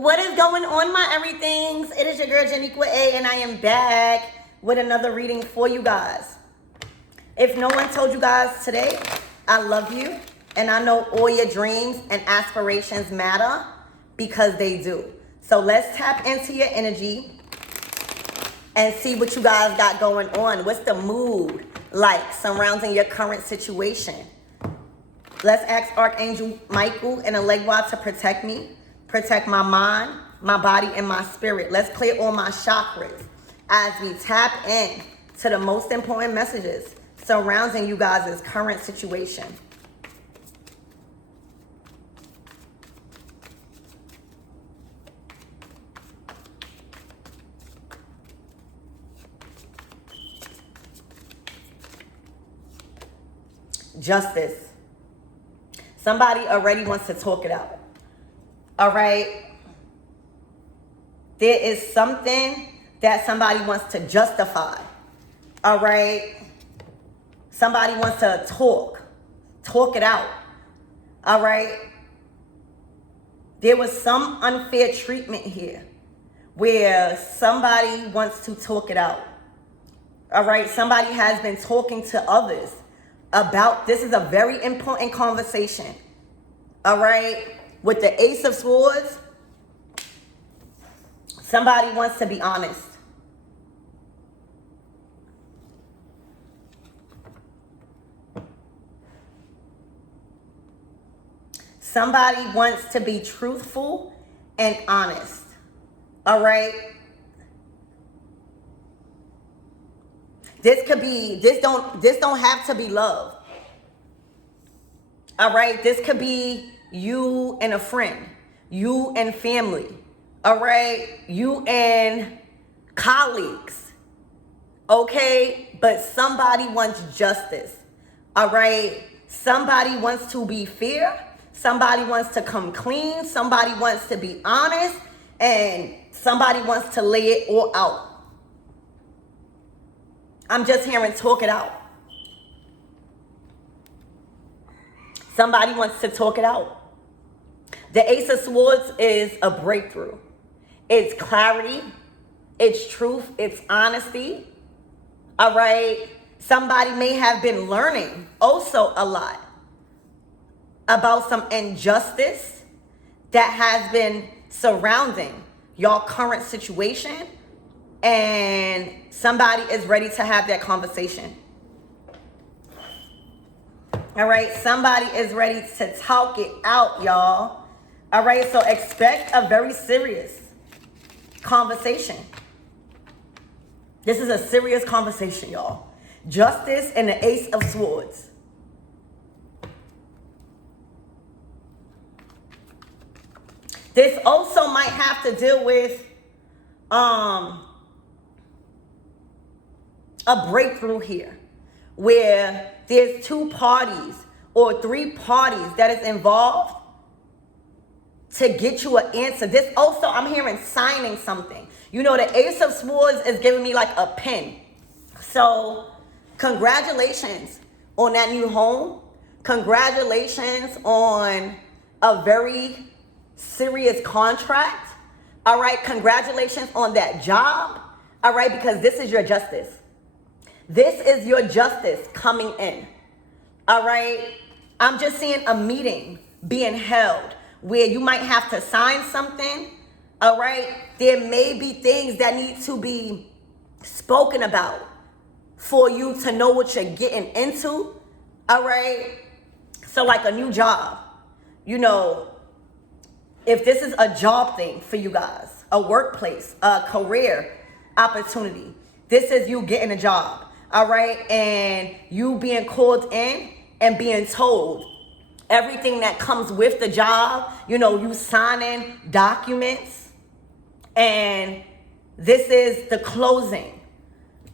What is going on, my everythings? It is your girl Janiqua A, and I am back with another reading for you guys. If no one told you guys today, I love you, and I know all your dreams and aspirations matter because they do. So let's tap into your energy and see what you guys got going on. What's the mood like surrounding your current situation? Let's ask Archangel Michael and Elegwa to protect me, protect my mind, my body, and my spirit. Let's clear all my chakras as we tap in to the most important messages surrounding you guys' current situation. Justice. Somebody already wants to talk it out. All right? There is something that somebody wants to justify. All right? Somebody wants to talk it out. All right? There was some unfair treatment here where somebody wants to talk it out. All right? Somebody has been talking to others about this. Is a very important conversation. All right? With the Ace of Swords, somebody wants to be honest. Somebody wants to be truthful and honest. All right? This don't have to be love. All right? This could be you and a friend, you and family. All right? You and colleagues. Okay? But somebody wants justice. All right? Somebody wants to be fair. Somebody wants to come clean. Somebody wants to be honest. And somebody wants to lay it all out. I'm just hearing talk it out. Somebody wants to talk it out. The Ace of Swords is a breakthrough. It's clarity. It's truth. It's honesty. All right. Somebody may have been learning also a lot about some injustice that has been surrounding your current situation. And somebody is ready to have that conversation. All right, somebody is ready to talk it out, y'all. All right, so expect a very serious conversation. This is a serious conversation, y'all. Justice and the Ace of Swords. This also might have to deal with a breakthrough here where there's two parties or three parties that is involved to get you an answer. This also, I'm hearing signing something. You know, the Ace of Swords is giving me like a pen. So congratulations on that new home. Congratulations on a very serious contract. All right, congratulations on that job. All right, because this is your justice. This is your justice coming in. All right. I'm just seeing a meeting being held where you might have to sign something. All right. There may be things that need to be spoken about for you to know what you're getting into. All right. So like a new job, you know, if this is a job thing for you guys, a workplace, a career opportunity, this is you getting a job. All right, and you being called in and being told everything that comes with the job, you know, you signing documents, and this is the closing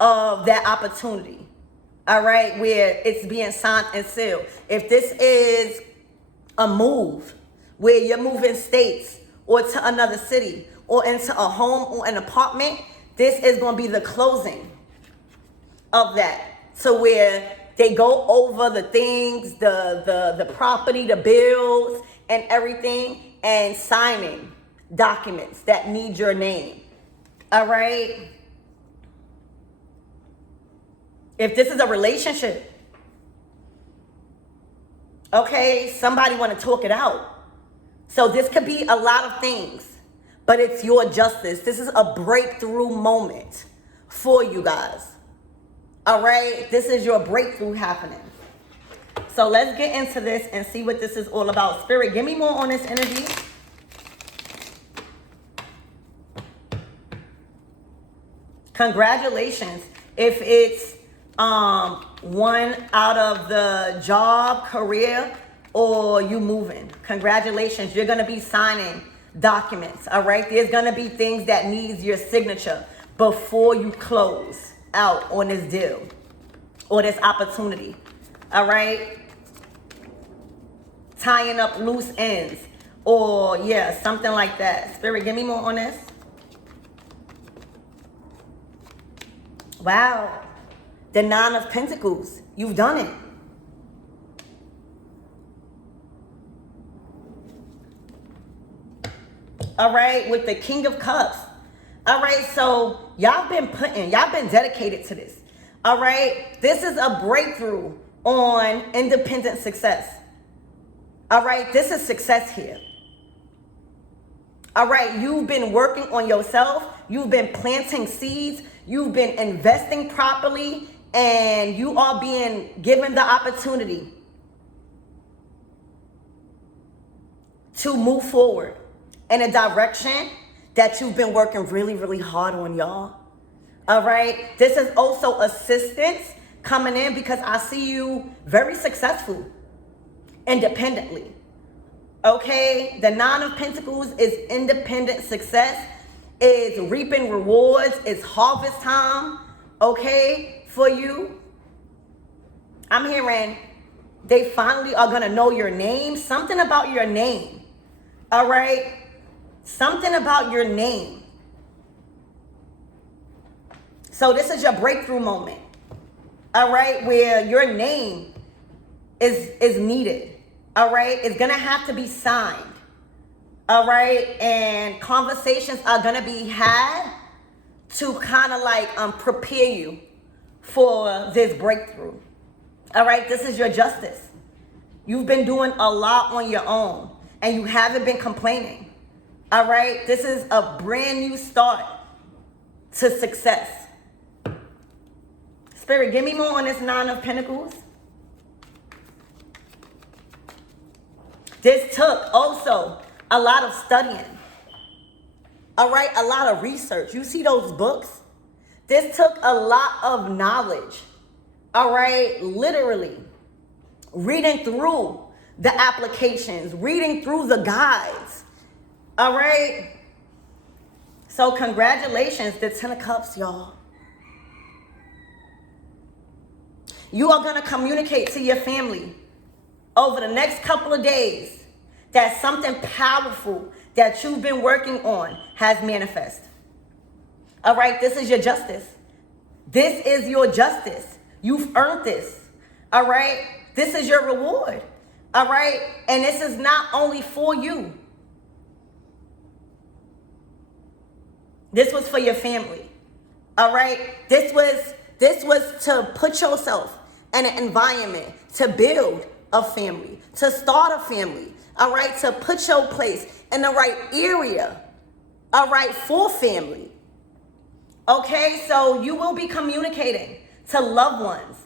of that opportunity. All right, where it's being signed and sealed. If this is a move where you're moving states or to another city or into a home or an apartment, this is going to be the closing of that. So where they go over the things, the property, the bills and everything, and signing documents that need your name. All right? If this is a relationship, okay, somebody want to talk it out. So this could be a lot of things, but it's your justice. This is a breakthrough moment for you guys. All right? This is your breakthrough happening. So let's get into this and see what this is all about. Spirit, give me more on this energy. Congratulations. If it's one out of the job, career, or you moving, congratulations. You're going to be signing documents, all right? There's going to be things that needs your signature before you close out on this deal or this opportunity, all right? Tying up loose ends or, yeah, something like that. Spirit, give me more on this. Wow. The Nine of Pentacles. You've done it. All right, with the King of Cups. All right, so y'all been dedicated to this. All right, this is a breakthrough on independent success. All right, this is success here. All right, you've been working on yourself. You've been planting seeds. You've been investing properly, and you are being given the opportunity to move forward in a direction that you've been working really, really hard on, y'all. All right, this is also assistance coming in because I see you very successful independently. Okay, the Nine of Pentacles is independent success, is reaping rewards, it's harvest time, okay, for you. I'm hearing they finally are gonna know your name, something about your name, all right? Something about your name. So this is your breakthrough moment, all right, where your name is needed. All right, it's gonna have to be signed. All right, and conversations are gonna be had to kind of like prepare you for this breakthrough. All right, this is your justice. You've been doing a lot on your own and you haven't been complaining. All right, this is a brand new start to success. Spirit, give me more on this Nine of Pentacles. This took also a lot of studying, all right, a lot of research. You see those books? This took a lot of knowledge, all right, literally reading through the applications, reading through the guides, all right? So congratulations, the Ten of Cups, y'all. You are going to communicate to your family over the next couple of days that something powerful that you've been working on has manifest. All right, this is your justice. This is your justice. You've earned this. All right, this is your reward. All right, and this is not only for you. This was for your family. All right, this was to put yourself in an environment to build a family, to start a family, all right, to put your place in the right area, all right, for family. Okay, so you will be communicating to loved ones,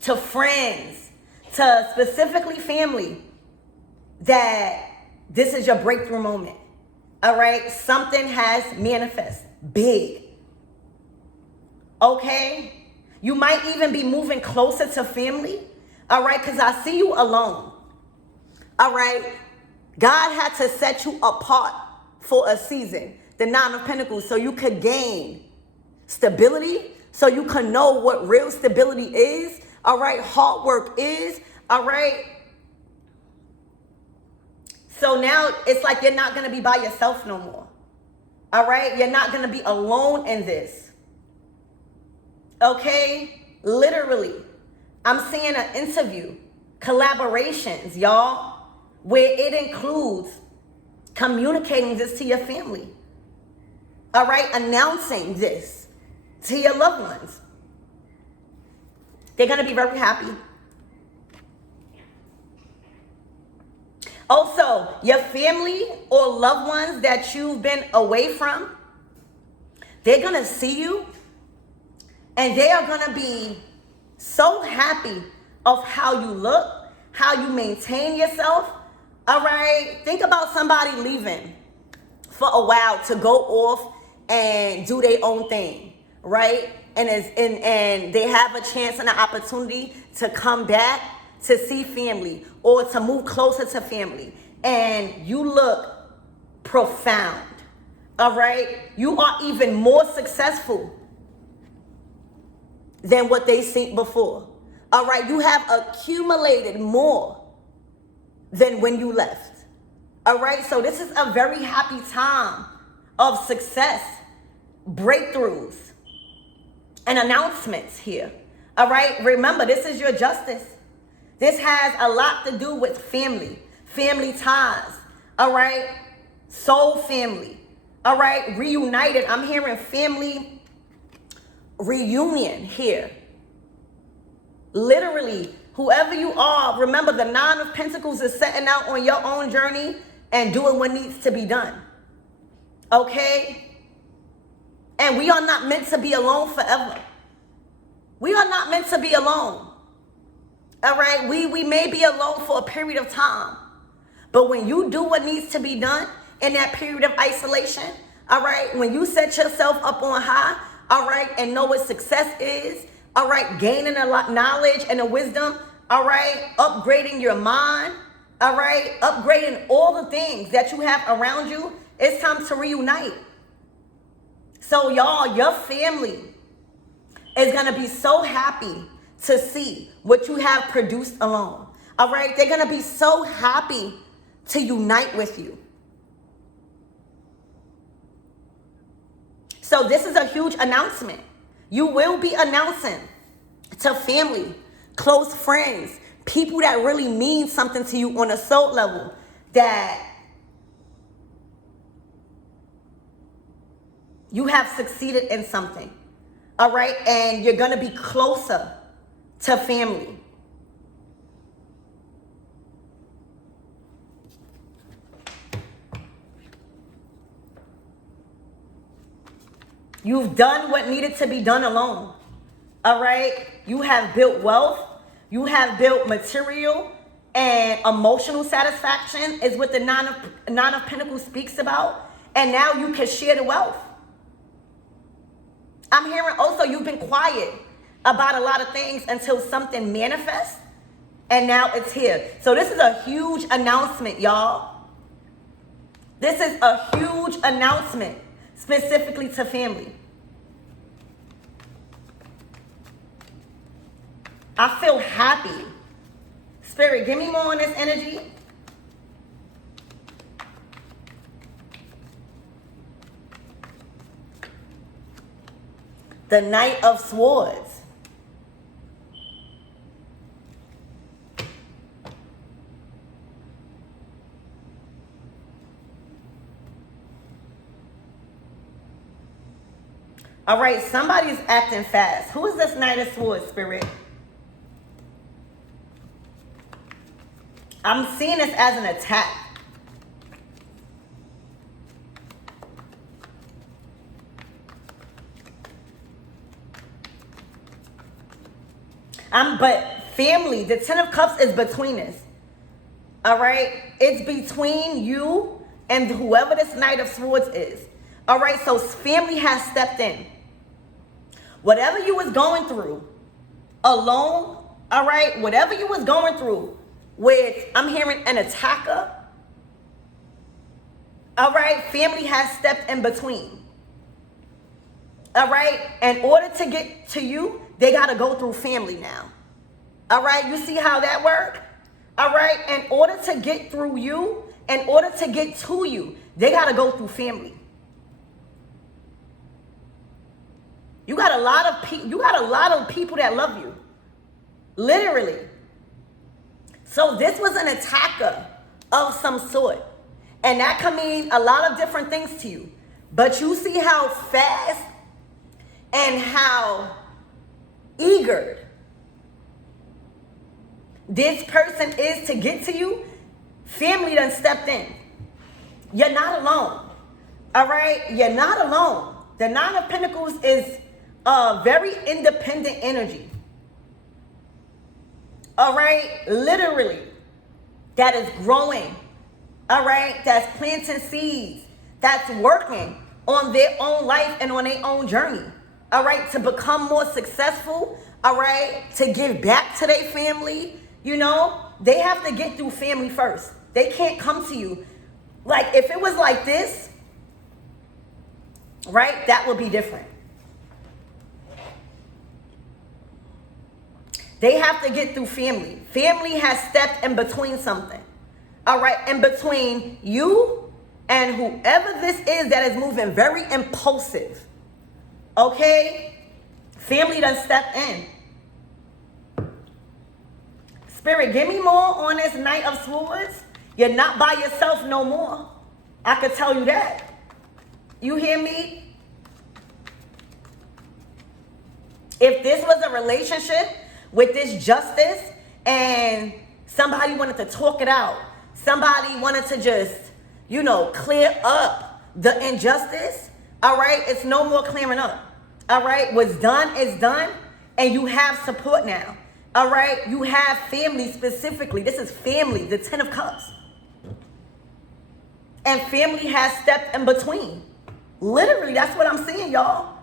to friends, to specifically family that this is your breakthrough moment, all right? Something has manifest big, okay? You might even be moving closer to family, all right, because I see you alone, all right? God had to set you apart for a season, the Nine of Pentacles, so you could gain stability, so you can know what real stability is, all right? Hard work is, all right? So now it's like you're not going to be by yourself no more, all right? You're not going to be alone in this, okay? Literally, I'm seeing an interview, collaborations, y'all, where it includes communicating this to your family. All right, announcing this to your loved ones. They're going to be very happy. Also, your family or loved ones that you've been away from, they're going to see you and they are going to be so happy of how you look, how you maintain yourself. All right, think about somebody leaving for a while to go off and do their own thing, right? And they have a chance and an opportunity to come back to see family or to move closer to family. And you look profound, all right? You are even more successful than what they seen before, all right? You have accumulated more than when you left, all right? So this is a very happy time of success, breakthroughs, and announcements here, all right? Remember, this is your justice. This has a lot to do with family, family ties, all right? Soul family, all right? Reunited. I'm hearing family reunion here. Literally, whoever you are, remember the Nine of Pentacles is setting out on your own journey and doing what needs to be done, okay? And we are not meant to be alone forever. We are not meant to be alone. All right, we may be alone for a period of time, but when you do what needs to be done in that period of isolation, all right, when you set yourself up on high, all right, and know what success is, all right, gaining a lot knowledge and a wisdom, all right, upgrading your mind, all right, upgrading all the things that you have around you, it's time to reunite. So y'all, your family is going to be so happy to see what you have produced alone. All right? They're going to be so happy to unite with you. So this is a huge announcement. You will be announcing to family, close friends, people that really mean something to you on a soul level, that you have succeeded in something. All right? And you're going to be closer to family. You've done what needed to be done alone. All right? You have built wealth. You have built material and emotional satisfaction is what the Nine of Pentacles speaks about. And now you can share the wealth. I'm hearing also you've been quiet about a lot of things until something manifests, and now it's here. So this is a huge announcement, y'all. This is a huge announcement specifically to family. I feel happy. Spirit, give me more on this energy. The Knight of Swords. All right, somebody's acting fast. Who is this Knight of Swords, Spirit? I'm seeing this as an attack. But family, the Ten of Cups is between us. All right? It's between you and whoever this Knight of Swords is. All right? So family has stepped in. Whatever you was going through alone, all right? Whatever you was going through with, I'm hearing an attacker. All right? Family has stepped in between. All right? In order to get to you, they got to go through family now. All right? You see how that works? All right? In order to get through you, in order to get to you, they got to go through family. You got a lot of people that love you. Literally. So this was an attacker of some sort. And that can mean a lot of different things to you. But you see how fast and how eager this person is to get to you. Family done stepped in. You're not alone. All right? You're not alone. The Nine of Pentacles is a very independent energy. All right? Literally. That is growing. All right? That's planting seeds. That's working on their own life and on their own journey. All right? To become more successful. All right? To give back to their family. You know? They have to get through family first. They can't come to you. Like, if it was like this, right, that would be different. They have to get through family. Family has stepped in between something. All right, in between you and whoever this is that is moving very impulsive. Okay? Family done stepped in. Spirit, give me more on this Knight of Swords. You're not by yourself no more. I could tell you that. You hear me? If this was a relationship with this justice and somebody wanted to talk it out, somebody wanted to just, you know, clear up the injustice, all right, it's no more clearing up. All right, what's done is done, and you have support now. All right, you have family specifically. This is family, the Ten of Cups. And family has stepped in between. Literally, that's what I'm seeing, y'all.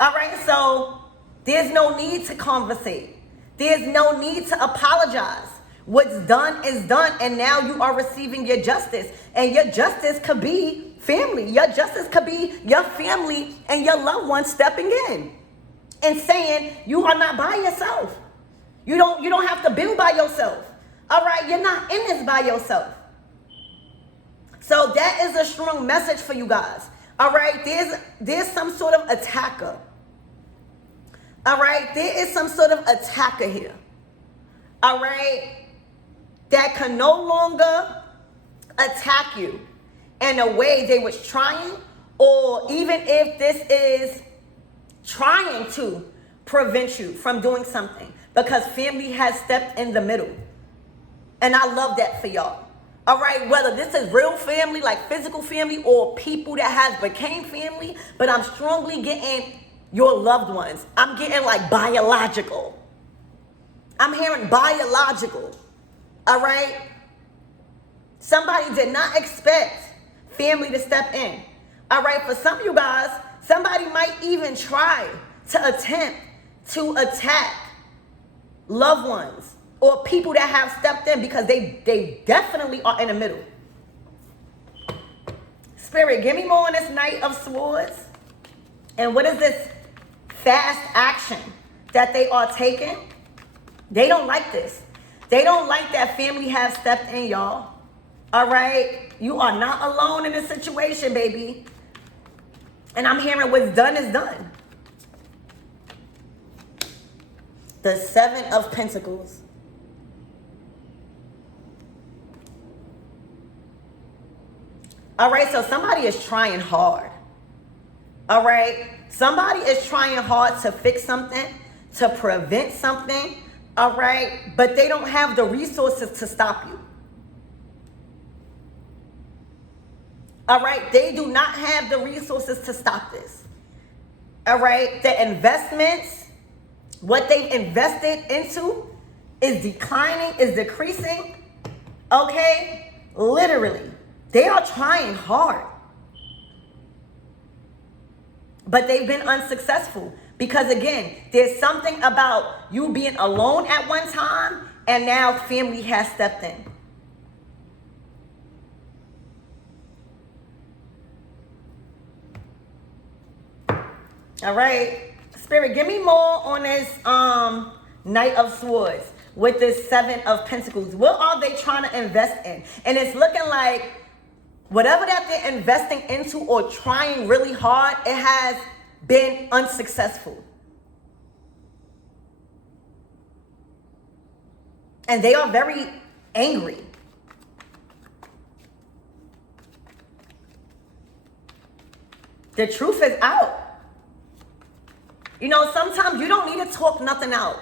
All right, so there's no need to conversate. There's no need to apologize. What's done is done, and now you are receiving your justice. And your justice could be family. Your justice could be your family and your loved ones stepping in and saying, you are not by yourself. You don't have to build by yourself. All right, you're not in this by yourself. So that is a strong message for you guys. All right, there's some sort of attacker. All right, there is some sort of attacker here. All right, that can no longer attack you in a way they was trying, or even if this is trying to prevent you from doing something, because family has stepped in the middle. And I love that for y'all. All right, whether this is real family, like physical family, or people that has became family, but I'm strongly getting your loved ones. I'm getting like biological. I'm hearing biological. All right? Somebody did not expect family to step in. All right, for some of you guys, somebody might even try to attempt to attack loved ones or people that have stepped in, because they definitely are in the middle. Spirit, give me more on this Knight of Swords. And what is this fast action that they are taking? They don't like this. They don't like that family has stepped in, y'all. All right? You are not alone in this situation, baby. And I'm hearing what's done is done. The Seven of Pentacles. All right, so somebody is trying hard. All right? Somebody is trying hard to fix something, to prevent something. All right? But they don't have the resources to stop you. All right? They do not have the resources to stop this. All right? The investments, what they've invested into is declining, is decreasing. Okay? Literally. They are trying hard. But they've been unsuccessful. Because again, there's something about you being alone at one time, and now family has stepped in. All right. Spirit, give me more on this Knight of Swords with this Seven of Pentacles. What are they trying to invest in? And it's looking like whatever that they're investing into or trying really hard, it has been unsuccessful. And they are very angry. The truth is out. You know, sometimes you don't need to talk nothing out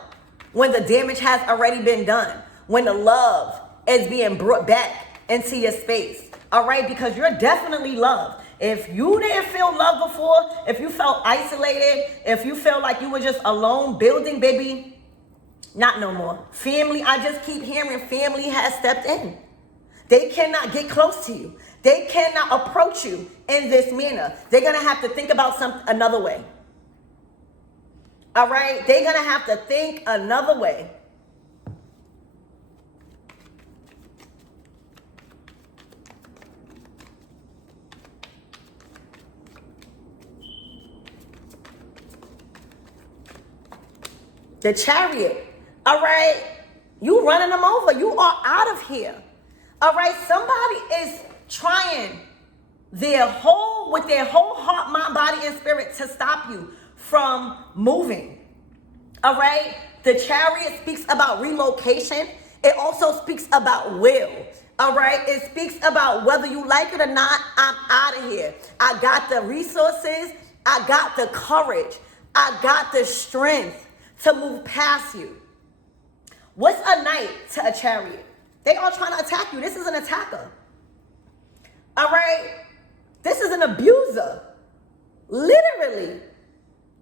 when the damage has already been done, when the love is being brought back into your space. All right, because you're definitely loved. If you didn't feel love before, if you felt isolated, if you felt like you were just alone building, baby, not no more. Family, I just keep hearing family has stepped in. They cannot get close to you. They cannot approach you in this manner. They're going to have to think about another way. All right? They're going to have to think another way. The Chariot. All right? You running them over. You are out of here. All right? Somebody is trying with their whole heart, mind, body, and spirit to stop you from moving. All right? The Chariot speaks about relocation. It also speaks about will. All right? It speaks about whether you like it or not, I'm out of here. I got the resources. I got the courage. I got the strength to move past you. What's a knight to a chariot? They are trying to attack you. This is an attacker. All right? This is an abuser. Literally.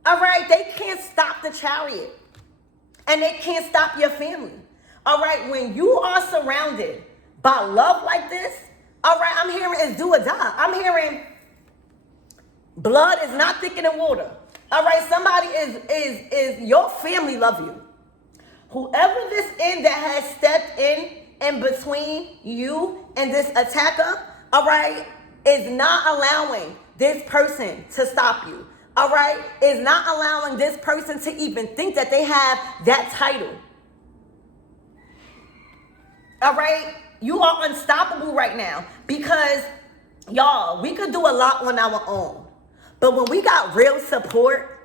All right? They can't stop the chariot. And they can't stop your family. All right? When you are surrounded by love like this, all right, I'm hearing it's do or die. I'm hearing blood is not thicker than water. All right, somebody is your family love you. Whoever this is that has stepped in between you and this attacker, all right, is not allowing this person to stop you. All right, is not allowing this person to even think that they have that title. All right, you are unstoppable right now because, y'all, we could do a lot on our own. But when we got real support,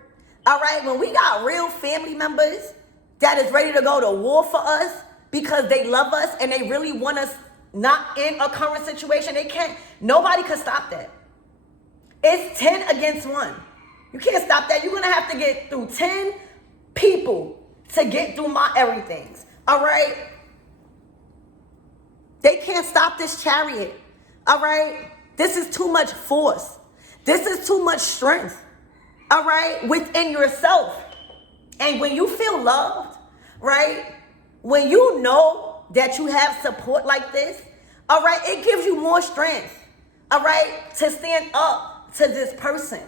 all right, when we got real family members that is ready to go to war for us because they love us and they really want us not in a current situation, nobody can stop that. It's 10 against 1. You can't stop that. You're going to have to get through 10 people to get through my everythings, all right? They can't stop this chariot, all right? This is too much force. This is too much strength, all right, within yourself. And when you feel loved, right, when you know that you have support like this, all right, it gives you more strength, all right, to stand up to this person.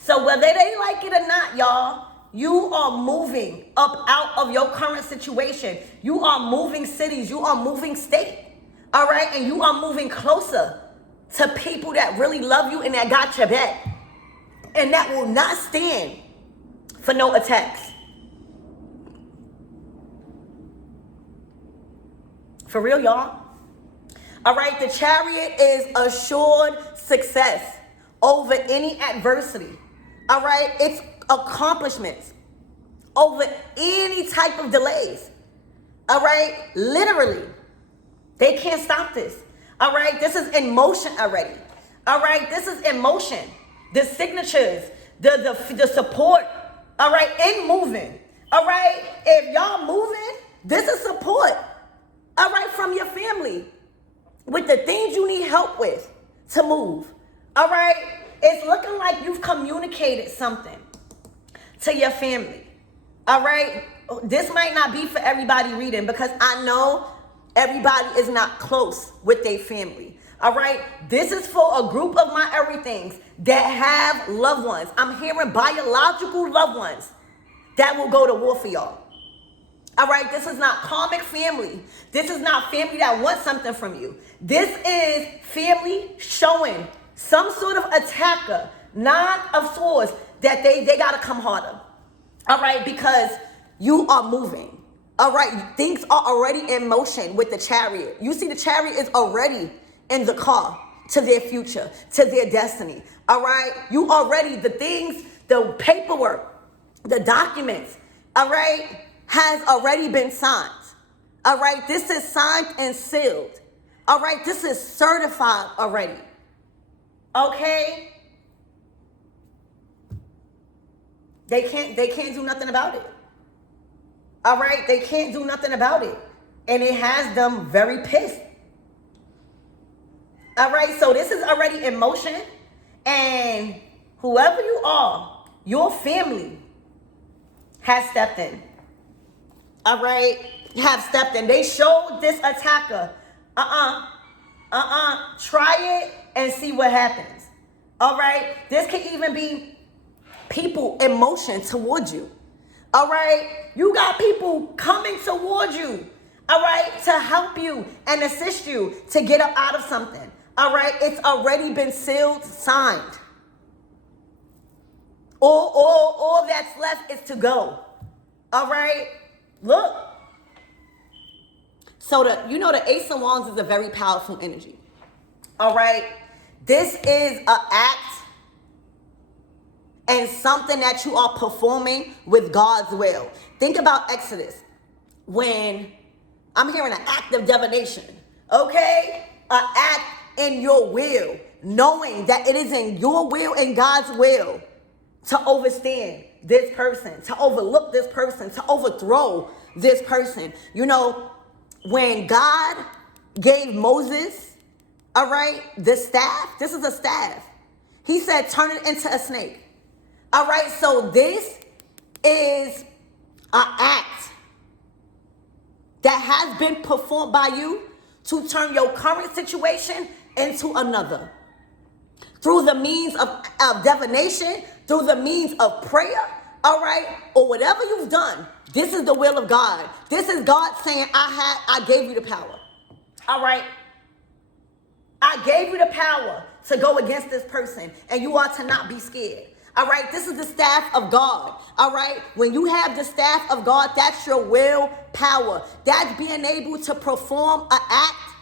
So whether they like it or not, y'all, you are moving up out of your current situation. You are moving cities. You are moving state, all right, and you are moving closer to people that really love you and that got your back and that will not stand for no attacks. For real, y'all. All right, the chariot is assured success over any adversity. All right, it's accomplishments over any type of delays. All right, literally, they can't stop this. All right, this is in motion already. All right, this is in motion. The signatures, the support, all right, in moving. All right, if y'all moving, this is support, all right, from your family with the things you need help with to move. All right, it's looking like you've communicated something to your family. All right, this might not be for everybody reading because I know everybody is not close with their family. All right. This is for a group of my everythings that have loved ones. I'm hearing biological loved ones that will go to war for y'all. All right. This is not karmic family. This is not family that wants something from you. This is family showing some sort of attacker, Nine of Swords, that they got to come harder. All right. Because you are moving. All right, things are already in motion with the chariot. You see the chariot is already in the car to their future, to their destiny. All right, you already, the things, the paperwork, the documents, all right, has already been signed. All right, this is signed and sealed. All right, this is certified already. Okay, They can't do nothing about it. All right? They can't do nothing about it. And it has them very pissed. All right? So this is already in motion. And whoever you are, your family has stepped in. All right? Have stepped in. They showed this attacker, try it and see what happens. All right? This can even be people in motion towards you. All right? You got people coming towards you. All right? To help you and assist you to get up out of something. All right? It's already been sealed, signed. All that's left is to go. All right? Look. So the Ace of Wands is a very powerful energy. All right? This is an act and something that you are performing with God's will. Think about Exodus. When I'm hearing an act of divination. Okay? An act in your will. Knowing that it is in your will and God's will to overstand this person, to overlook this person, to overthrow this person. You know, when God gave Moses, all right, the staff, this is a staff. He said, turn it into a snake. All right, so this is an act that has been performed by you to turn your current situation into another. Through the means of divination, through the means of prayer, all right, or whatever you've done, this is the will of God. This is God saying, I gave you the power. All right. I gave you the power to go against this person, and you are to not be scared. All right. This is the staff of God. All right. When you have the staff of God, that's your will power. That's being able to perform an act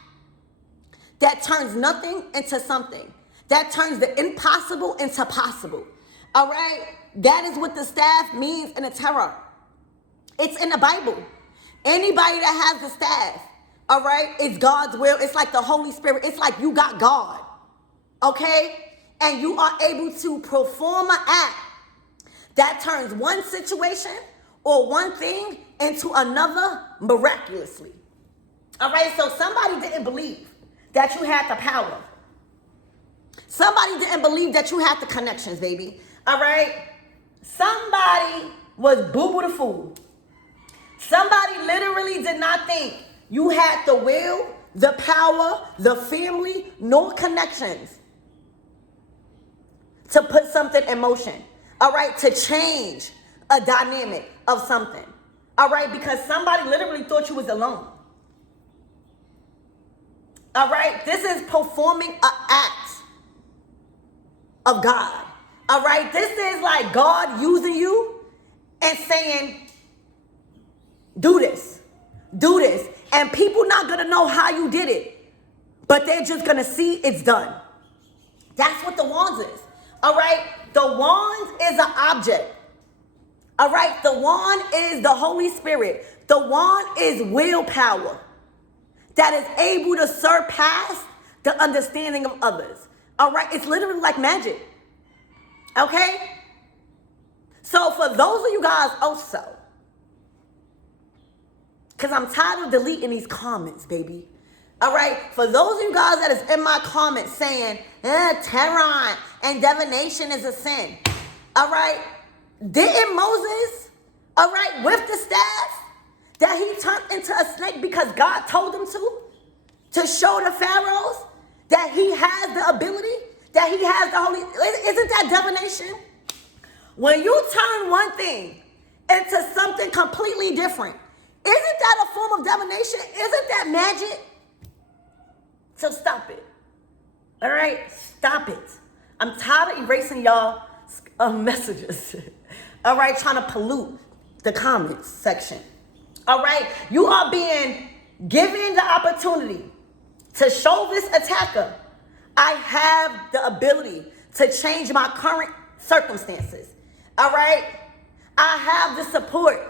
that turns nothing into something. That turns the impossible into possible. All right? That is what the staff means in the tarot. It's in the Bible. Anybody that has the staff, all right, it's God's will. It's like the Holy Spirit. It's like you got God. Okay? And you are able to perform an act that turns one situation or one thing into another miraculously. All right? So somebody didn't believe that you had the power. Somebody didn't believe that you had the connections, baby. All right? Somebody was boo-boo the fool. Somebody literally did not think you had the will, the power, the family, nor connections to put something in motion. All right? To change a dynamic of something. All right? Because somebody literally thought you was alone. All right? This is performing an act of God. All right? This is like God using you and saying, do this. Do this. And people not going to know how you did it, but they're just going to see it's done. That's what the wands is. All right? The wand is an object. All right? The wand is the Holy Spirit. The wand is willpower that is able to surpass the understanding of others. All right? It's literally like magic. Okay? So for those of you guys also, because I'm tired of deleting these comments, baby. All right? For those of you guys that is in my comments saying, tarot and divination is a sin. All right? Didn't Moses, all right, with the staff, that he turned into a snake because God told him to show the pharaohs that he has the ability, that he has the holy, isn't that divination? When you turn one thing into something completely different, isn't that a form of divination? Isn't that magic? So stop it. All right? Stop it. I'm tired of erasing y'all messages. All right? Trying to pollute the comments section. All right? You are being given the opportunity to show this attacker, I have the ability to change my current circumstances. All right? I have the support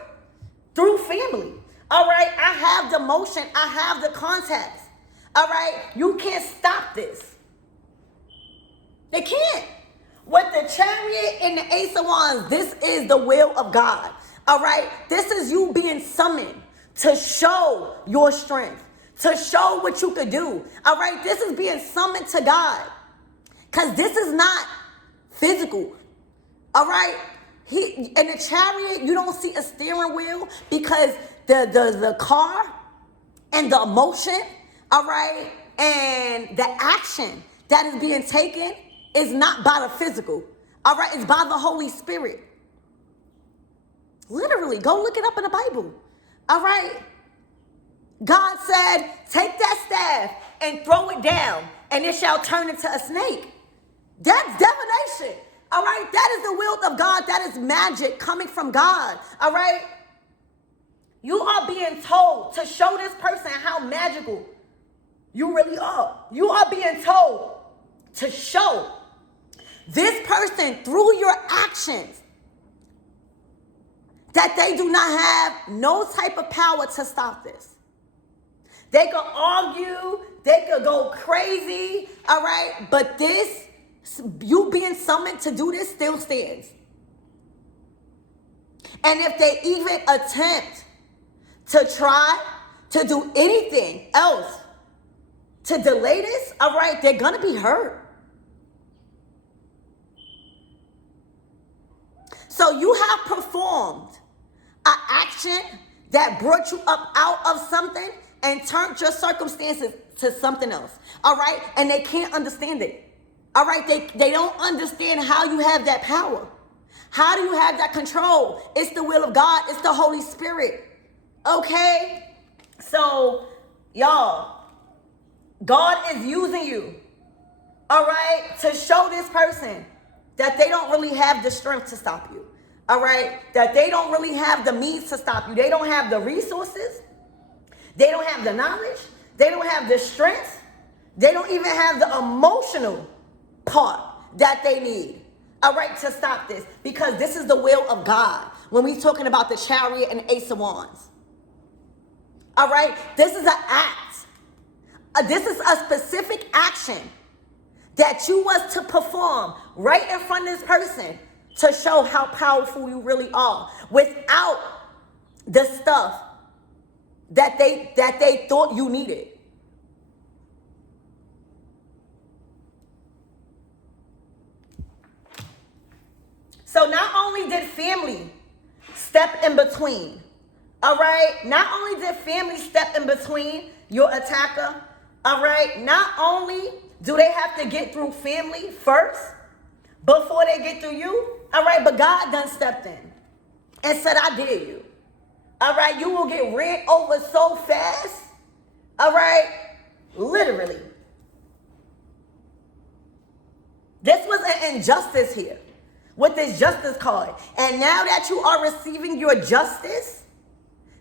through family. All right? I have the motion. I have the contacts. All right? You can't stop this. They can't. With the Chariot and the Ace of Wands, this is the will of God. All right? This is you being summoned to show your strength, to show what you could do. All right? This is being summoned to God. Because this is not physical. All right? In the Chariot, you don't see a steering wheel because the car and the emotion, all right, and the action that is being taken is not by the physical. All right? It's by the Holy Spirit. Literally, go look it up in the Bible. All right? God said, take that staff and throw it down, and it shall turn into a snake. That's divination. All right? That is the will of God. That is magic coming from God. All right? You are being told to show this person how magical you really are. You are being told to show this person through your actions that they do not have no type of power to stop this. They could argue, they could go crazy, all right? But this, you being summoned to do this still stands. And if they even attempt to try to do anything else to delay this, all right, they're going to be hurt. So you have performed an action that brought you up out of something and turned your circumstances to something else, all right? And they can't understand it, all right? They don't understand how you have that power. How do you have that control? It's the will of God. It's the Holy Spirit, okay? So, y'all, God is using you, all right, to show this person that they don't really have the strength to stop you, all right? That they don't really have the means to stop you. They don't have the resources. They don't have the knowledge. They don't have the strength. They don't even have the emotional part that they need, all right, to stop this. Because this is the will of God when we're talking about the Chariot and Ace of Wands. All right? This is an act. This is a specific action that you was to perform right in front of this person to show how powerful you really are without the stuff that they thought you needed. So not only did family step in between, all right? Not only did family step in between your attacker, all right? Not only do they have to get through family first before they get through you, all right? But God done stepped in and said, I dare you. All right? You will get ran over so fast, all right? Literally. This was an injustice here with this justice card. And now that you are receiving your justice,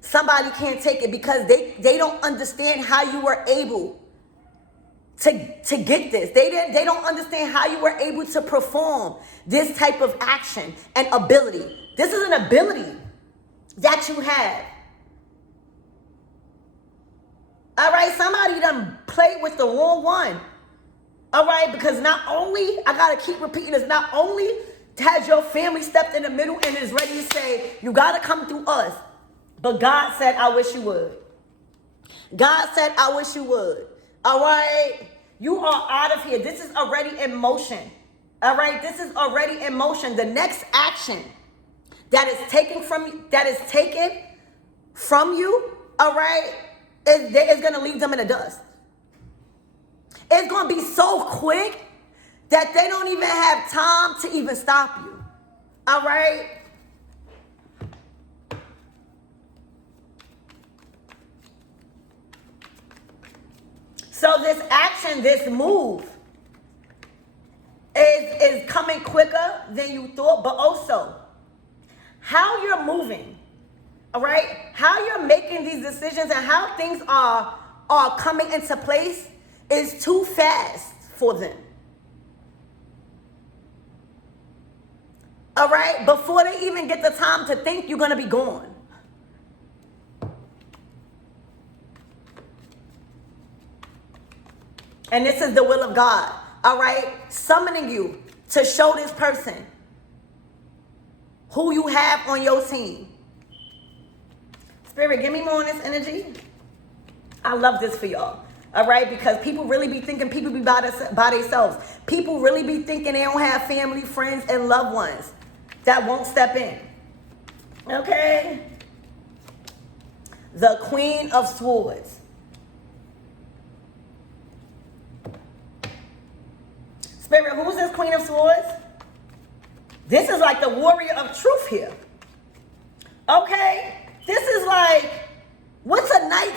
somebody can't take it because they don't understand how you were able to get this. They don't understand how you were able to perform this type of action and ability. This is an ability that you have. All right, somebody done played with the wrong one. All right, because not only, I gotta keep repeating this, not only has your family stepped in the middle and is ready to say, you gotta come through us, but God said, I wish you would. God said, I wish you would. All right, you are out of here. This is already in motion. All right, this is already in motion. The next action that is taken from you, all right, is gonna leave them in the dust. It's going to be so quick that they don't even have time to even stop you. All right? So this action, this move is coming quicker than you thought, but also how you're moving, all right? How you're making these decisions and how things are coming into place is too fast for them. All right? Before they even get the time to think, you're going to be gone. And this is the will of God. All right? Summoning you to show this person who you have on your team. Spirit, give me more on this energy. I love this for y'all. All right, because people really be thinking people be by themselves. People really be thinking they don't have family, friends, and loved ones that won't step in. Okay? The Queen of Swords. Spirit, who's this Queen of Swords? This is like the warrior of truth here. Okay? This is like, what's a Knight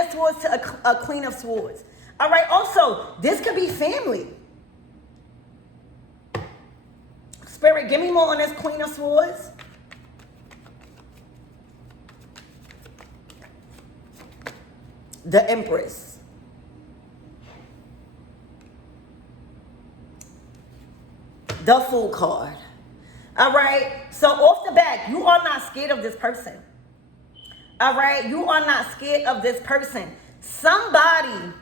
of Swords to a Queen of Swords? All right, also, this could be family. Spirit, give me more on this Queen of Swords. The Empress. The Fool card. All right, so off the bat, you are not scared of this person. All right, you are not scared of this person. Somebody,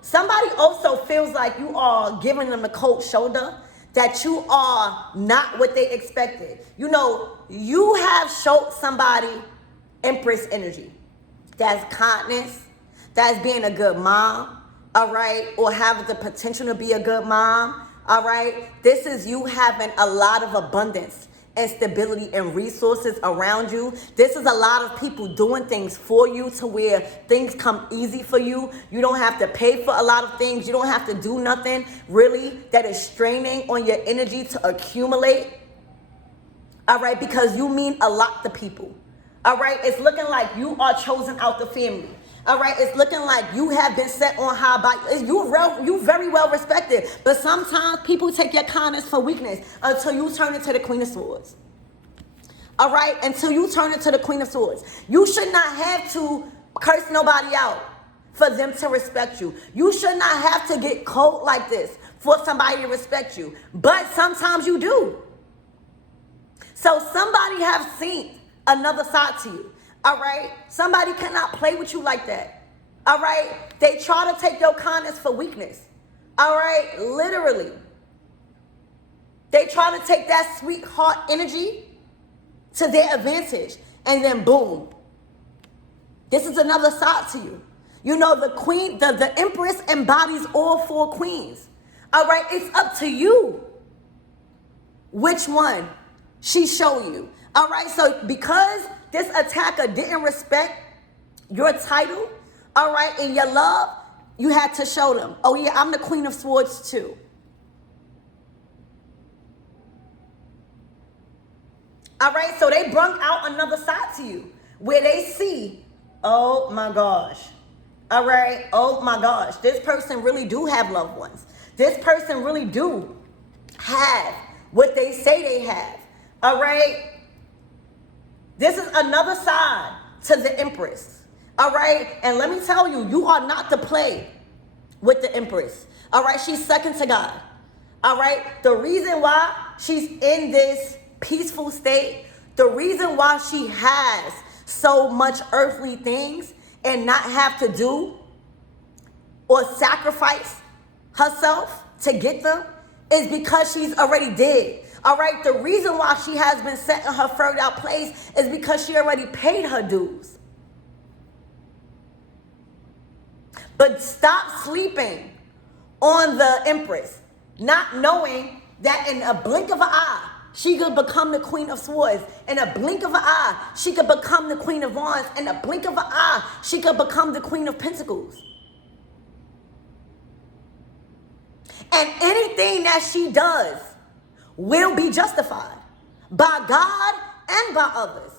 somebody also feels like you are giving them the cold shoulder, that you are not what they expected. You have showed somebody Empress energy. That's kindness, that's being a good mom, all right, or have the potential to be a good mom, all right. This is you having a lot of abundance and stability and resources around you. This is a lot of people doing things for you to where things come easy for you. You don't have to pay for a lot of things. You don't have to do nothing really that is straining on your energy to accumulate. All right, because you mean a lot to people. All right, it's looking like you are chosen out the family. All right, it's looking like you have been set on high by you very well respected. But sometimes people take your kindness for weakness until you turn into the Queen of Swords. All right, until you turn into the Queen of Swords. You should not have to curse nobody out for them to respect you. You should not have to get cold like this for somebody to respect you. But sometimes you do. So somebody have seen another side to you. All right? Somebody cannot play with you like that. All right? They try to take your kindness for weakness. All right? Literally. They try to take that sweetheart energy to their advantage. And then boom. This is another side to you. The queen, the Empress embodies all four queens. All right? It's up to you which one she show you. All right? So because this attacker didn't respect your title, all right, and your love, you had to show them, oh yeah, I'm the Queen of Swords too. All right, so they brought out another side to you where they see, oh my gosh, all right, oh my gosh, this person really do have loved ones. This person really do have what they say they have, all right? This is another side to the Empress, all right? And let me tell you, you are not to play with the Empress, all right? She's second to God, all right? The reason why she's in this peaceful state, the reason why she has so much earthly things and not have to do or sacrifice herself to get them is because she's already dead. All right, the reason why she has been set in her further out place is because she already paid her dues. But stop sleeping on the Empress, not knowing that in a blink of an eye, she could become the Queen of Swords. In a blink of an eye, she could become the Queen of Wands. In a blink of an eye, she could become the Queen of Pentacles. And anything that she does will be justified by God and by others.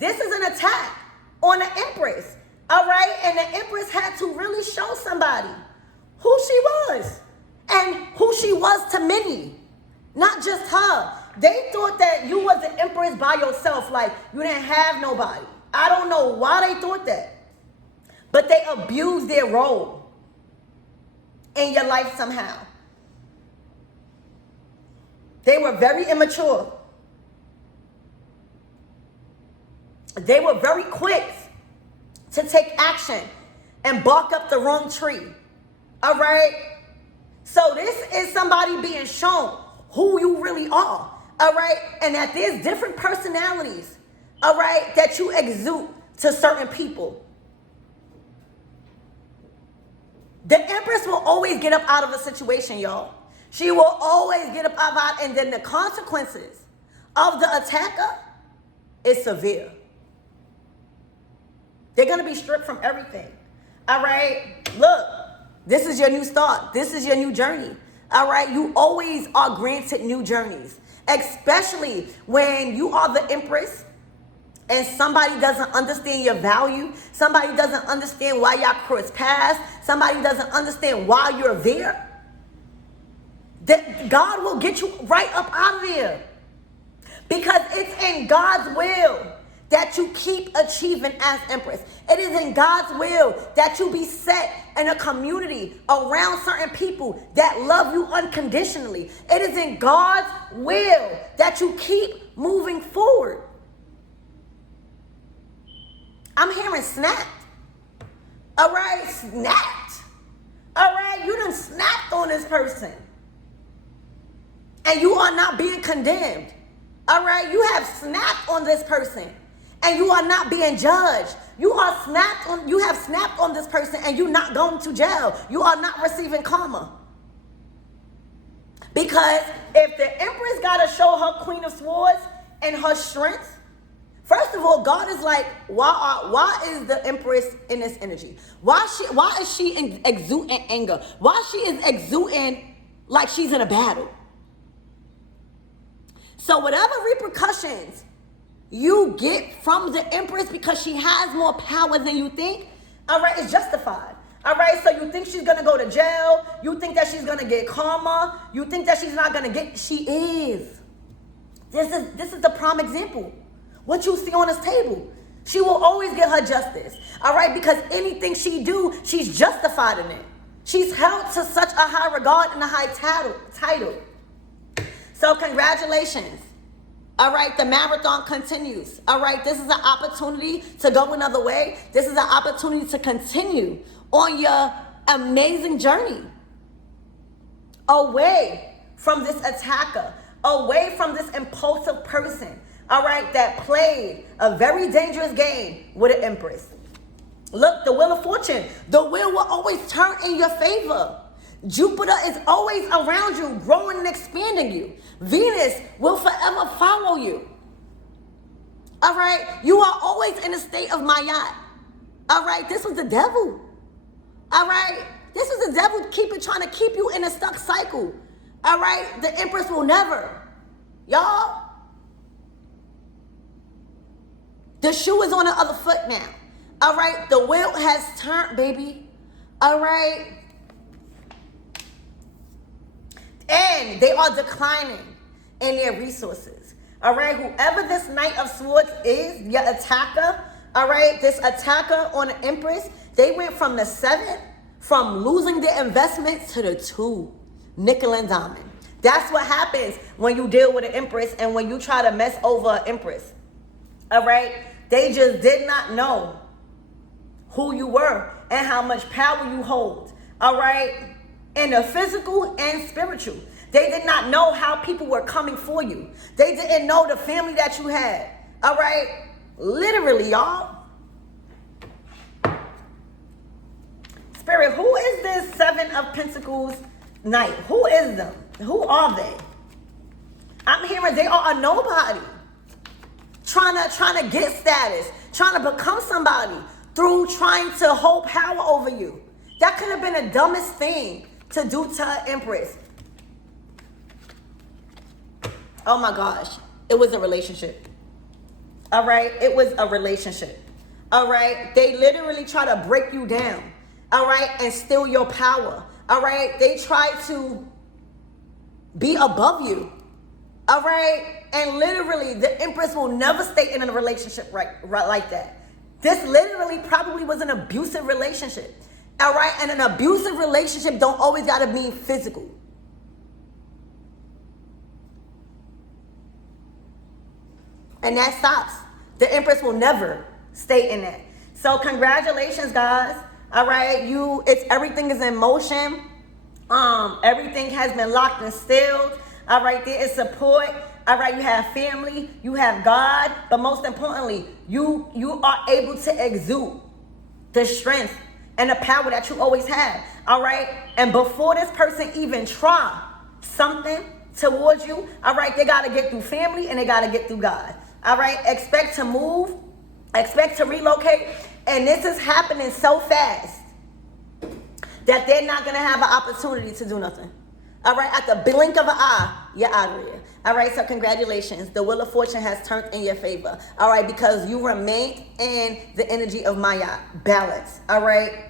This is an attack on the Empress, all right? And the Empress had to really show somebody who she was and who she was to many, not just her. They thought that you was the Empress by yourself, like you didn't have nobody. I don't know why they thought that, but they abused their role in your life somehow. They were very immature. They were very quick to take action and bark up the wrong tree. All right? So this is somebody being shown who you really are. All right? And that there's different personalities, all right, that you exude to certain people. The Empress will always get up out of a situation, y'all. She will always get up out of it, and then the consequences of the attacker is severe. They're going to be stripped from everything. All right? Look, this is your new start. This is your new journey. All right? You always are granted new journeys, especially when you are the Empress and somebody doesn't understand your value. Somebody doesn't understand why y'all cross paths. Somebody doesn't understand why you're there. That God will get you right up out of there. Because it's in God's will that you keep achieving as Empress. It is in God's will that you be set in a community around certain people that love you unconditionally. It is in God's will that you keep moving forward. I'm hearing snapped. All right, snapped. All right, you done snapped on this person. And you are not being condemned. All right, you have snapped on this person and you are not being judged. You have snapped on this person and you're not going to jail. You are not receiving karma. Because if the Empress got to show her Queen of Swords and her strength, first of all, God is like, why is the Empress in this energy? Why is she exuding anger? Why she is exuding like she's in a battle? So whatever repercussions you get from the Empress because she has more power than you think, all right, is justified. All right, so you think she's going to go to jail. You think that she's going to get karma. You think that she's not going to get, she is. This is the prime example. What you see on this table. She will always get her justice. All right, because anything she do, she's justified in it. She's held to such a high regard and a high title. So congratulations. All right, the marathon continues. All right, this is an opportunity to go another way. This is an opportunity to continue on your amazing journey. Away from this attacker. Away from this impulsive person. All right, that played a very dangerous game with an Empress. Look, the Wheel of Fortune. The wheel will always turn in your favor. Jupiter is always around you, growing and expanding you. Venus will forever follow you. All right? You are always in a state of Mayat. All right? This was the devil. All right? This was the devil trying to keep you in a stuck cycle. All right? The Empress will never. Y'all. The shoe is on the other foot now. All right? The wheel has turned, baby. All right? And they are declining in their resources. All right, whoever this Knight of Swords is, your attacker, all right, this attacker on the Empress, they went from the 7, from losing their investments to the 2, nickel and diamond. That's what happens when you deal with an Empress and when you try to mess over an Empress. All right, they just did not know who you were and how much power you hold. All right. In the physical and spiritual. They did not know how people were coming for you. They didn't know the family that you had. All right? Literally, y'all. Spirit, who is this 7 of Pentacles Knight? Who is them? Who are they? I'm hearing they are a nobody. Trying to get status. Trying to become somebody through trying to hold power over you. That could have been the dumbest thing to do to an Empress. Oh my gosh. It was a relationship. All right? It was a relationship. All right? They literally try to break you down. All right? And steal your power. All right? They try to be above you. All right? And literally, the Empress will never stay in a relationship right like that. This literally probably was an abusive relationship. All right, and an abusive relationship don't always gotta mean physical. And that stops. The Empress will never stay in that. So congratulations, guys. All right, everything is in motion. Everything has been locked and sealed. All right, there is support. All right, you have family, you have God, but most importantly, you are able to exude the strength and the power that you always had. All right, and before this person even try something towards you, all right, they got to get through family and they got to get through God. All right, expect to move, expect to relocate, and this is happening so fast that they're not going to have an opportunity to do nothing. All right, at the blink of an eye, you're out of there. All right, so congratulations. The wheel of fortune has turned in your favor. All right, because you remained in the energy of Maya, balance. All right.